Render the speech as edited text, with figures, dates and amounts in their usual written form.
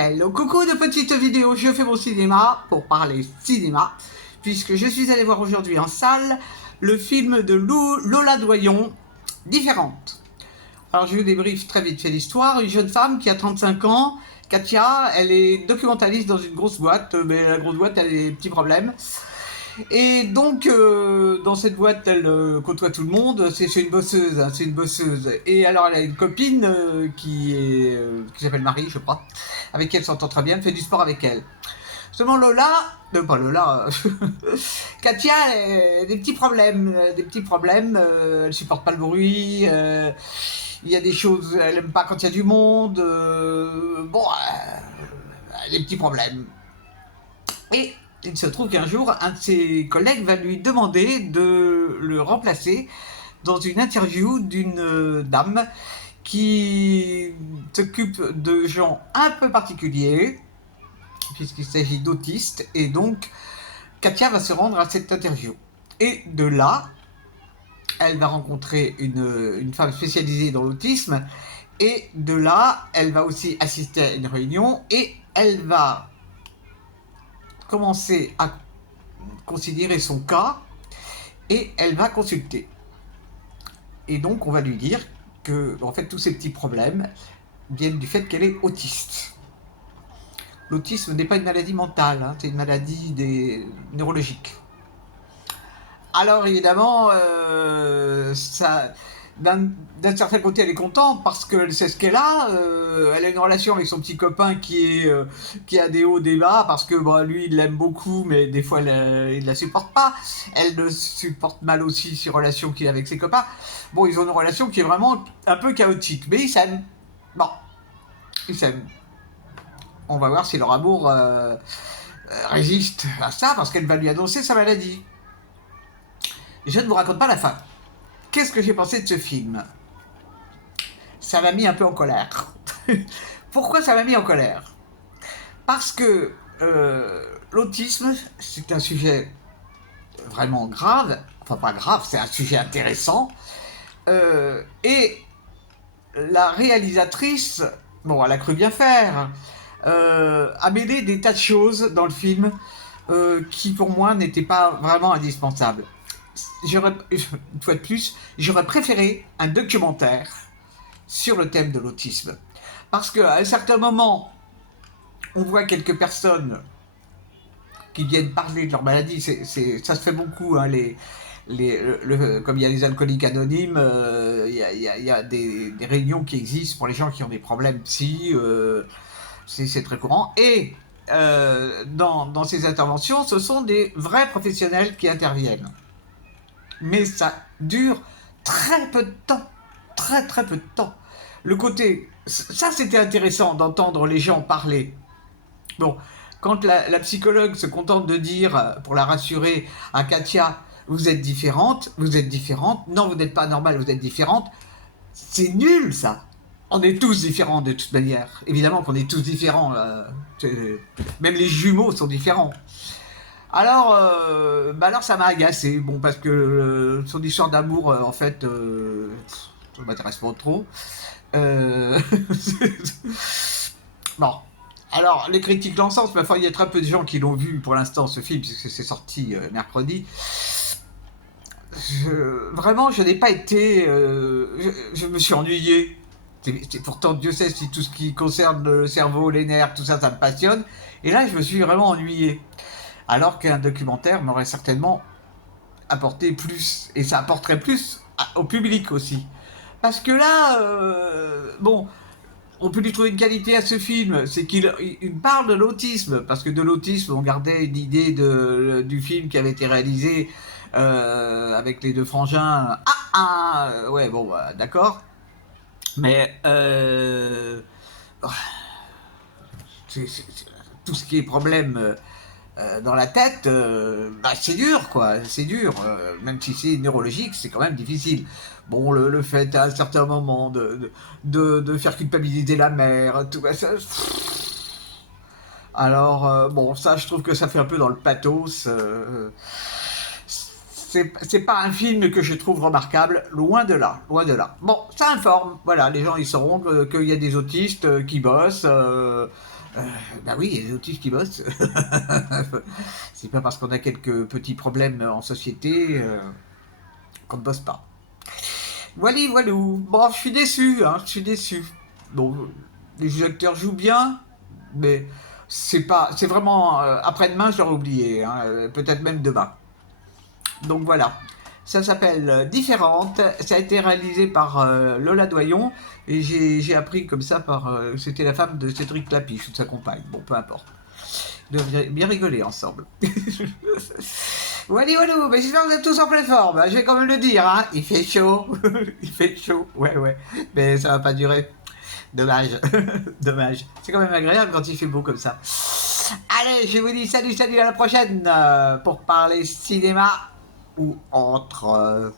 Hello, coucou de petites vidéos, je fais mon cinéma pour parler cinéma, puisque je suis allée voir aujourd'hui en salle le film de Lola Doyon, Différente. Alors je vous débriefe très vite fait l'histoire. Une jeune femme qui a 35 ans, Katia, elle est documentaliste dans une grosse boîte, mais la grosse boîte elle a des petits problèmes. Et donc, dans cette boîte, elle côtoie tout le monde. C'est une bosseuse, hein, c'est une bosseuse. Et alors, elle a une copine qui s'appelle Marie, je crois, avec qui elle s'entend très bien, elle fait du sport avec elle. Seulement Lola, pas Lola, Katia, elle a des petits problèmes, elle supporte pas le bruit, il y a des choses, elle aime pas quand il y a du monde, elle a des petits problèmes. Et il se trouve qu'un jour, un de ses collègues va lui demander de le remplacer dans une interview d'une dame qui s'occupe de gens un peu particuliers, puisqu'il s'agit d'autistes, et donc Katia va se rendre à cette interview. Et de là, elle va rencontrer une femme spécialisée dans l'autisme, et de là, elle va aussi assister à une réunion, et elle va commencer à considérer son cas, et elle va consulter. Et donc, on va lui dire que, en fait, tous ces petits problèmes viennent du fait qu'elle est autiste. L'autisme n'est pas une maladie mentale, hein, c'est une maladie neurologique. Alors évidemment, d'un certain côté, elle est contente parce qu'elle sait ce qu'elle a. Elle a une relation avec son petit copain qui a des hauts, des bas, parce que lui, il l'aime beaucoup, mais des fois, il ne la supporte pas. Elle le supporte mal aussi, ses relations qu'il a avec ses copains. Bon, ils ont une relation qui est vraiment un peu chaotique, mais ils s'aiment. Bon, ils s'aiment. On va voir si leur amour résiste à ça, parce qu'elle va lui annoncer sa maladie. Je ne vous raconte pas la fin. Qu'est-ce que j'ai pensé de ce film? Ça m'a mis un peu en colère. Pourquoi ça m'a mis en colère? Parce que l'autisme, c'est un sujet vraiment grave. Enfin, pas grave, c'est un sujet intéressant. Et la réalisatrice, bon, elle a cru bien faire, a mêlé des tas de choses dans le film qui, pour moi, n'étaient pas vraiment indispensables. Une fois de plus, j'aurais préféré un documentaire sur le thème de l'autisme. Parce qu'à un certain moment, on voit quelques personnes qui viennent parler de leur maladie. Ça se fait beaucoup, hein, comme il y a les alcooliques anonymes, il y a des réunions qui existent pour les gens qui ont des problèmes psy, c'est très courant. Et dans ces interventions, ce sont des vrais professionnels qui interviennent. Mais ça dure très peu de temps, très peu de temps. Le côté, ça c'était intéressant d'entendre les gens parler. Bon, quand la psychologue se contente de dire, pour la rassurer, à Katia, vous êtes différente, non vous n'êtes pas normale, vous êtes différente, c'est nul ça. On est tous différents de toute manière. Évidemment qu'on est tous différents, même les jumeaux sont différents. Alors, alors ça m'a agacé, bon, parce que son histoire d'amour, en fait, ça m'intéresse pas trop. Bon, alors les critiques l'encensent, mais enfin, il y a très peu de gens qui l'ont vu pour l'instant, ce film, puisque c'est sorti mercredi. Vraiment, je n'ai pas été... je me suis ennuyé. Pourtant, Dieu sait si tout ce qui concerne le cerveau, les nerfs, tout ça, ça me passionne. Et là, je me suis vraiment ennuyé. Alors qu'un documentaire m'aurait certainement apporté plus, et ça apporterait plus au public aussi. Parce que là, bon, on peut lui trouver une qualité à ce film, c'est qu'il parle de l'autisme, parce que de l'autisme, on gardait une idée du film qui avait été réalisé avec les deux frangins. Ouais, bon, d'accord. Mais tout ce qui est problème dans la tête, c'est dur, quoi, c'est dur. Même si c'est neurologique, c'est quand même difficile. Bon, le fait à un certain moment de faire culpabiliser la mère, tout ça. Alors, bon, ça, je trouve que ça fait un peu dans le pathos. C'est pas un film que je trouve remarquable, loin de là, loin de là. Bon, ça informe, voilà, les gens ils sauront qu'il y a des autistes qui bossent, Bah oui, il y a des autistes qui bossent. C'est pas parce qu'on a quelques petits problèmes en société qu'on ne bosse pas. Voilà, voilou. Bon, je suis déçu, hein, je suis déçu. Bon, les acteurs jouent bien, mais c'est vraiment après-demain, je l'aurais oublié, hein, peut-être même demain. Donc voilà. Ça s'appelle Différente. Ça a été réalisé par Lola Doyon. Et j'ai appris comme ça par. C'était la femme de Cédric Clapiche, ou de sa compagne. Bon, peu importe. Ils doivent bien rigoler ensemble. Wally Walou, mais j'espère que vous êtes tous en pleine forme. Je vais quand même le dire, hein. Il fait chaud. Il fait chaud. Ouais, ouais. Mais ça va pas durer. Dommage. Dommage. C'est quand même agréable quand il fait beau comme ça. Allez, je vous dis salut, salut, à la prochaine pour parler cinéma ou autre.